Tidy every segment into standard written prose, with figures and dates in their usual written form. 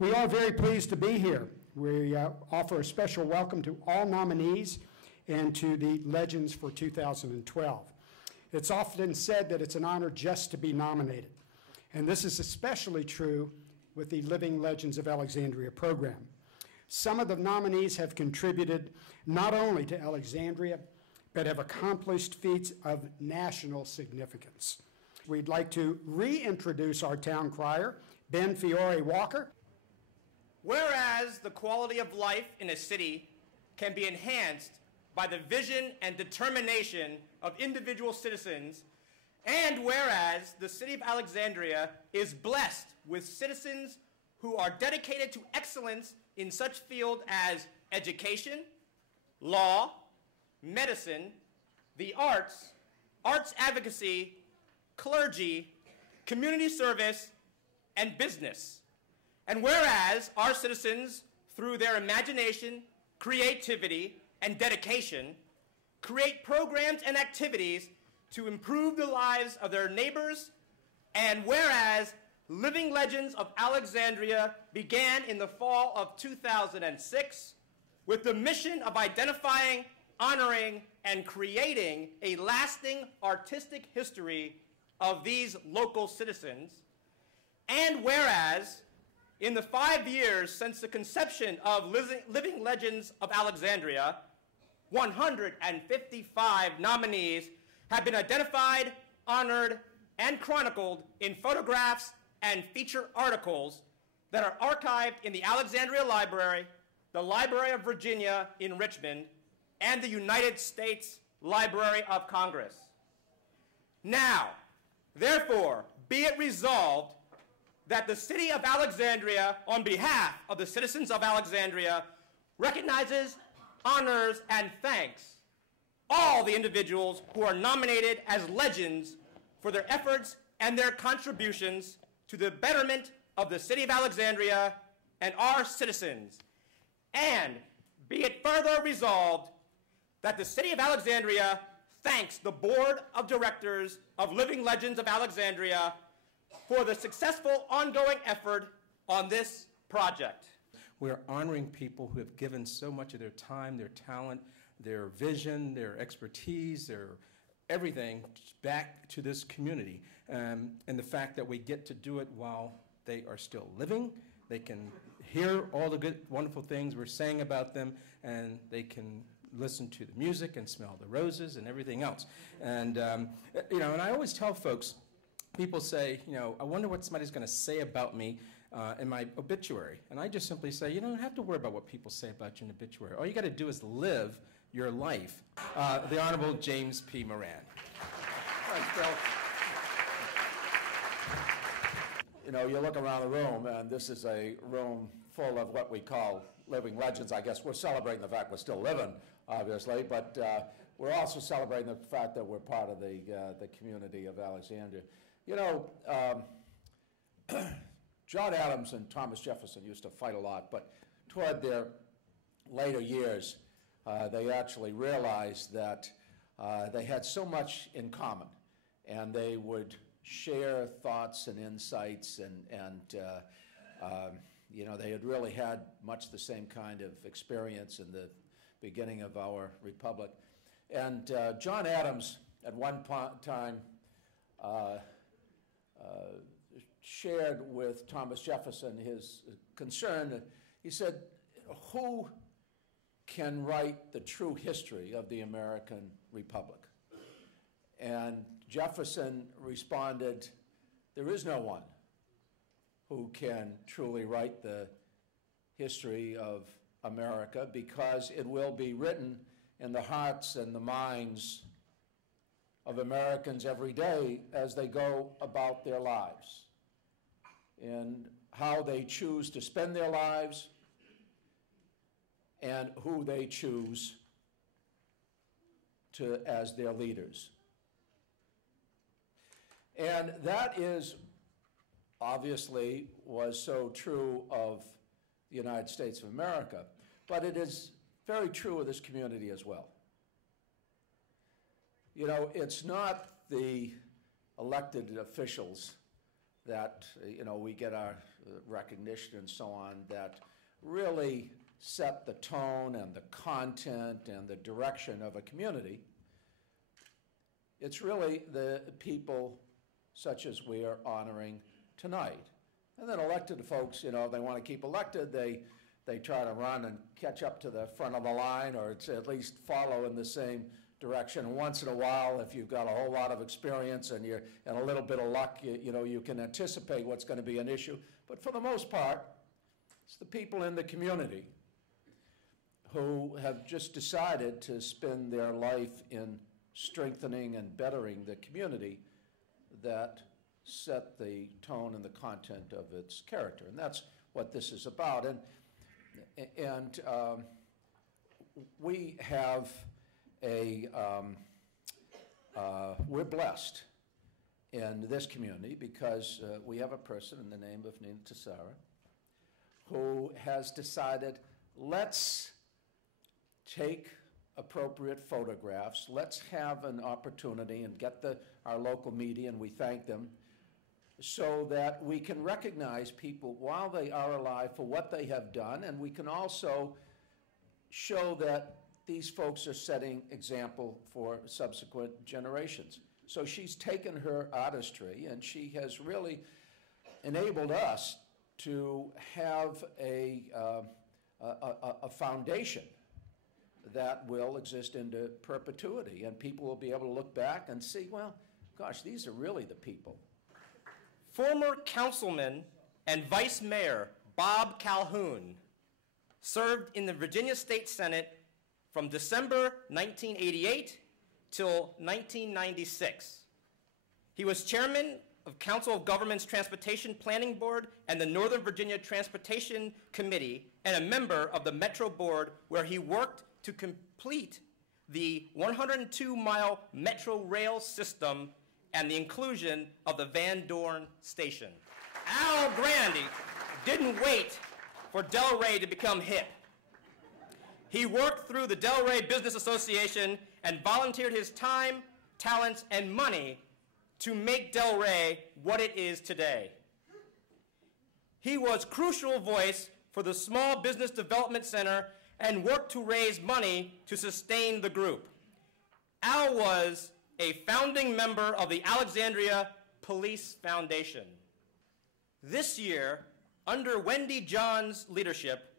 We are very pleased to be here. We offer a special welcome to all nominees and to the Legends for 2012. It's often said that it's an honor just to be nominated, and this is especially true with the Living Legends of Alexandria program. Some of the nominees have contributed not only to Alexandria, but have accomplished feats of national significance. We'd like to reintroduce our town crier, Ben Fiore-Walker. Whereas the quality of life in a city can be enhanced by the vision and determination of individual citizens, and whereas the city of Alexandria is blessed with citizens who are dedicated to excellence in such fields as education, law, medicine, the arts, arts advocacy, clergy, community service, and business. And whereas our citizens, through their imagination, creativity, and dedication, create programs and activities to improve the lives of their neighbors, and whereas Living Legends of Alexandria began in the fall of 2006 with the mission of identifying, honoring, and creating a lasting artistic history of these local citizens, and whereas in the 5 years since the conception of Living Legends of Alexandria, 155 nominees have been identified, honored, and chronicled in photographs and feature articles that are archived in the Alexandria Library, the Library of Virginia in Richmond, and the United States Library of Congress. Now, therefore, be it resolved that the city of Alexandria, on behalf of the citizens of Alexandria, recognizes, honors, and thanks all the individuals who are nominated as legends for their efforts and their contributions to the betterment of the city of Alexandria and our citizens. And be it further resolved that the city of Alexandria thanks the Board of Directors of Living Legends of Alexandria for the successful ongoing effort on this project. We're honoring people who have given so much of their time, their talent, their vision, their expertise, their everything back to this community. And the fact that we get to do it while they are still living, they can hear all the good, wonderful things we're saying about them, and they can listen to the music and smell the roses and everything else. And, you know, and I always tell folks, people say, you know, I wonder what somebody's going to say about me in my obituary. And I just simply say, you don't have to worry about what people say about you in obituary. All you got to do is live your life. The Honorable James P. Moran. Thanks, Bill. You know, you look around the room, and this is a room full of what we call living legends. I guess we're celebrating the fact we're still living, obviously, but we're also celebrating the fact that we're part of the community of Alexandria. You know, John Adams and Thomas Jefferson used to fight a lot, but toward their later years, they actually realized that they had so much in common, and they would share thoughts and insights, and you know, they had really had much the same kind of experience in the beginning of our republic. And John Adams, at one time, shared with Thomas Jefferson his concern. He said, who can write the true history of the American Republic? And Jefferson responded, there is no one who can truly write the history of America, because it will be written in the hearts and the minds of Americans every day as they go about their lives, in how they choose to spend their lives and who they choose to as their leaders. And that is obviously was so true of the United States of America, but it is very true of this community as well. You know, it's not the elected officials that, we get our recognition and so on, that really set the tone and the content and the direction of a community. It's really the people such as we are honoring tonight. And then elected folks, if they want to keep elected, they try to run and catch up to the front of the line, or to at least follow in the same direction. Once in a while, if you've got a whole lot of experience and a little bit of luck, you can anticipate what's going to be an issue. But for the most part, it's the people in the community who have just decided to spend their life in strengthening and bettering the community that set the tone and the content of its character. And that's what this is about. And we have we're blessed in this community because we have a person in the name of Nina Tessera who has decided, let's take appropriate photographs, let's have an opportunity and get our local media, and we thank them, so that we can recognize people while they are alive for what they have done, and we can also show that these folks are setting example for subsequent generations. So she's taken her artistry and she has really enabled us to have a foundation that will exist into perpetuity, and people will be able to look back and see, well, gosh, these are really the people. Former councilman and vice mayor Bob Calhoun served in the Virginia State Senate from December 1988 till 1996. He was chairman of Council of Governments Transportation Planning Board and the Northern Virginia Transportation Committee, and a member of the Metro Board, where he worked to complete the 102-mile Metro rail system and the inclusion of the Van Dorn station. Al Grande didn't wait for Delray to become hip. He worked through the Delray Business Association and volunteered his time, talents, and money to make Delray what it is today. He was crucial voice for the Small Business Development Center and worked to raise money to sustain the group. Al was a founding member of the Alexandria Police Foundation. This year, under Wendy John's leadership,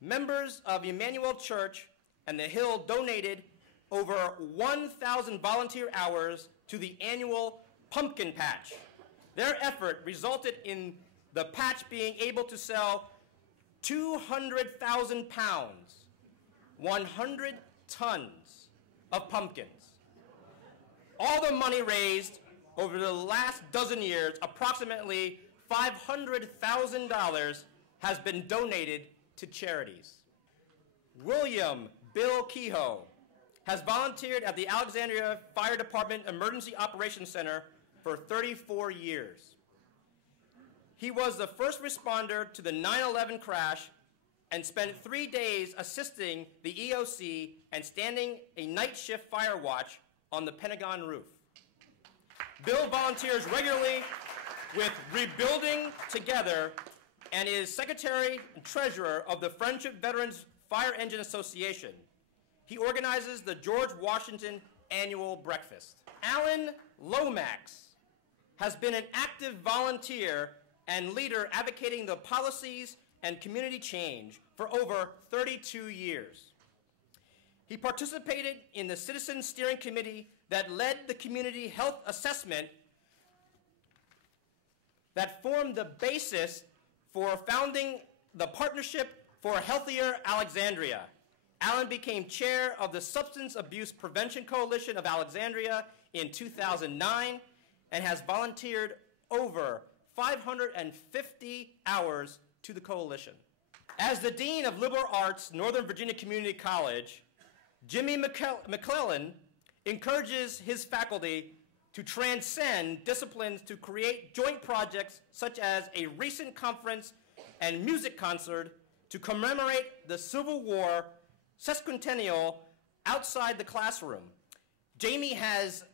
members of Emmanuel Church and the Hill donated over 1,000 volunteer hours to the annual pumpkin patch. Their effort resulted in the patch being able to sell 200,000 pounds, 100 tons of pumpkins. All the money raised over the last dozen years, approximately $500,000, has been donated to charities. William Bill Kehoe has volunteered at the Alexandria Fire Department Emergency Operations Center for 34 years. He was the first responder to the 9/11 crash and spent 3 days assisting the EOC and standing a night shift fire watch on the Pentagon roof. Bill volunteers regularly with Rebuilding Together and is secretary and treasurer of the Friendship Veterans Fire Engine Association. He organizes the George Washington Annual Breakfast. Alan Lomax has been an active volunteer and leader advocating the policies and community change for over 32 years. He participated in the Citizen Steering Committee that led the community health assessment that formed the basis for founding the Partnership for a Healthier Alexandria. Alan became chair of the Substance Abuse Prevention Coalition of Alexandria in 2009 and has volunteered over 550 hours to the coalition. As the Dean of Liberal Arts, Northern Virginia Community College, Jimmie McClellan encourages his faculty to transcend disciplines to create joint projects such as a recent conference and music concert to commemorate the Civil War sesquicentennial outside the classroom. Jamie has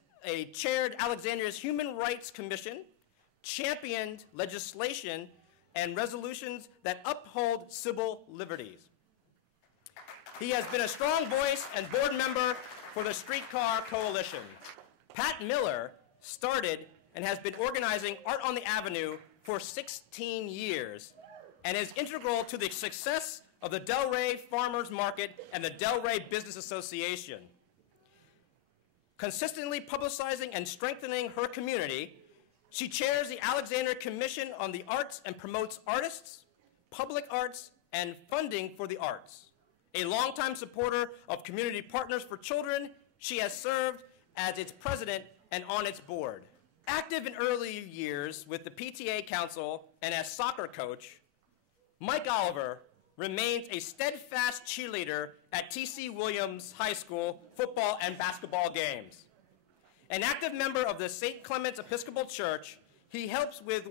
chaired Alexandria's Human Rights Commission, championed legislation and resolutions that uphold civil liberties. He has been a strong voice and board member for the Streetcar Coalition. Pat Miller started and has been organizing Art on the Avenue for 16 years and is integral to the success of the Delray Farmers Market and the Delray Business Association. Consistently publicizing and strengthening her community, she chairs the Alexandria Commission on the Arts and promotes artists, public arts, and funding for the arts. A longtime supporter of Community Partners for Children, she has served as its president and on its board. Active in early years with the PTA Council and as soccer coach, Mike Oliver remains a steadfast cheerleader at T.C. Williams High School football and basketball games. An active member of the St. Clement's Episcopal Church, he helps with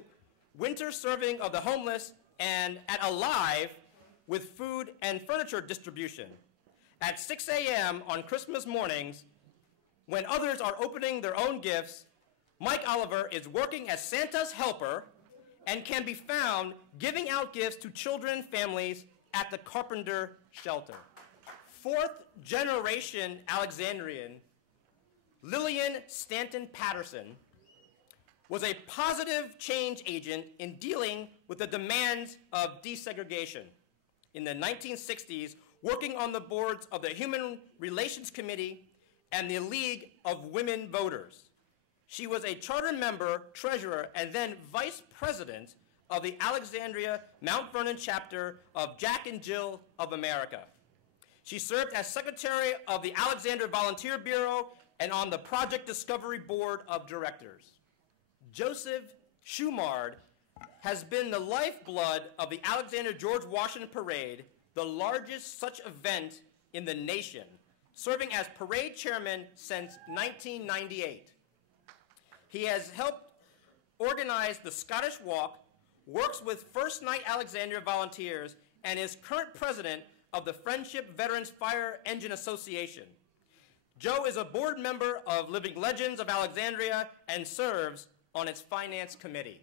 winter serving of the homeless and at Alive with food and furniture distribution. At 6 a.m. on Christmas mornings, when others are opening their own gifts, Mike Oliver is working as Santa's helper and can be found giving out gifts to children and families at the Carpenter Shelter. Fourth generation Alexandrian, Lillian Stanton Patterson was a positive change agent in dealing with the demands of desegregation. In the 1960s, working on the boards of the Human Relations Committee and the League of Women Voters. She was a charter member, treasurer, and then vice president of the Alexandria Mount Vernon chapter of Jack and Jill of America. She served as secretary of the Alexandria Volunteer Bureau and on the Project Discovery Board of Directors. Joseph Shumard has been the lifeblood of the Alexandria George Washington Parade, the largest such event in the nation, serving as parade chairman since 1998. He has helped organize the Scottish Walk, works with First Night Alexandria volunteers, and is current president of the Friendship Veterans Fire Engine Association. Joe is a board member of Living Legends of Alexandria and serves on its finance committee.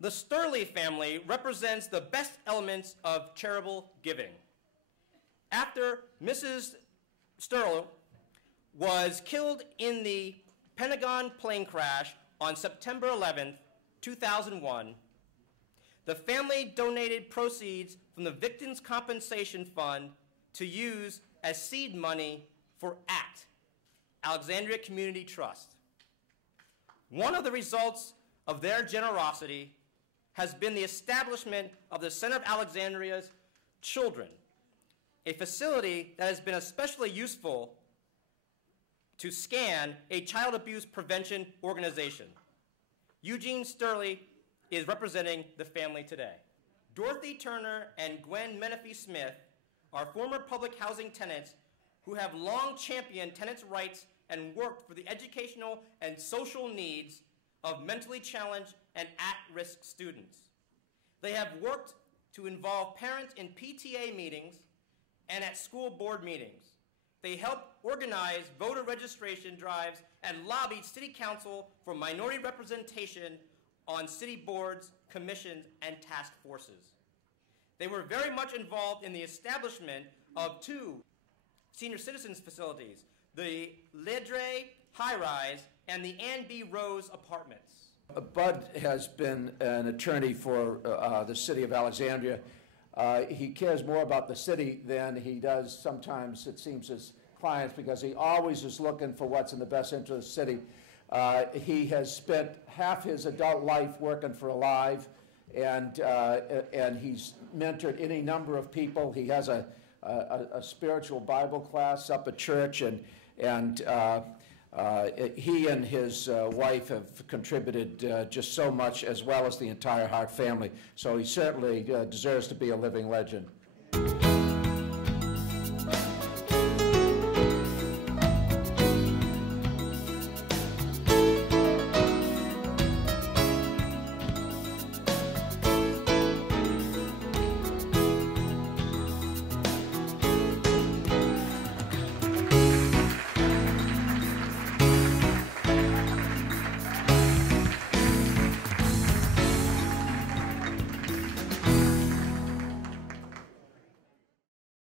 The Sterling family represents the best elements of charitable giving. After Mrs. Sterling was killed in the Pentagon plane crash on September 11, 2001, the family donated proceeds from the Victims' Compensation Fund to use as seed money for ACT, Alexandria Community Trust. One of the results of their generosity has been the establishment of the Center of Alexandria's Children, a facility that has been especially useful to SCAN, a child abuse prevention organization. Eugene Sterling is representing the family today. Dorothy Turher and Gwen Menefee-Smith are former public housing tenants who have long championed tenants' rights and worked for the educational and social needs of mentally challenged and at-risk students. They have worked to involve parents in PTA meetings and at school board meetings. They help organize voter registration drives and lobbied City Council for minority representation on city boards, commissions, and task forces. They were very much involved in the establishment of 2 senior citizens facilities, the Ledre High-Rise and the Ann B. Rose Apartments. Bud has been an attorney for the city of Alexandria. He cares more about the city than he does sometimes, it seems, his clients, because he always is looking for what's in the best interest of the city. He has spent half his adult life working for Alive, and he's mentored any number of people. He has a spiritual Bible class up at church, and he and his wife have contributed just so much, as well as the entire Hart family. So he certainly deserves to be a living legend.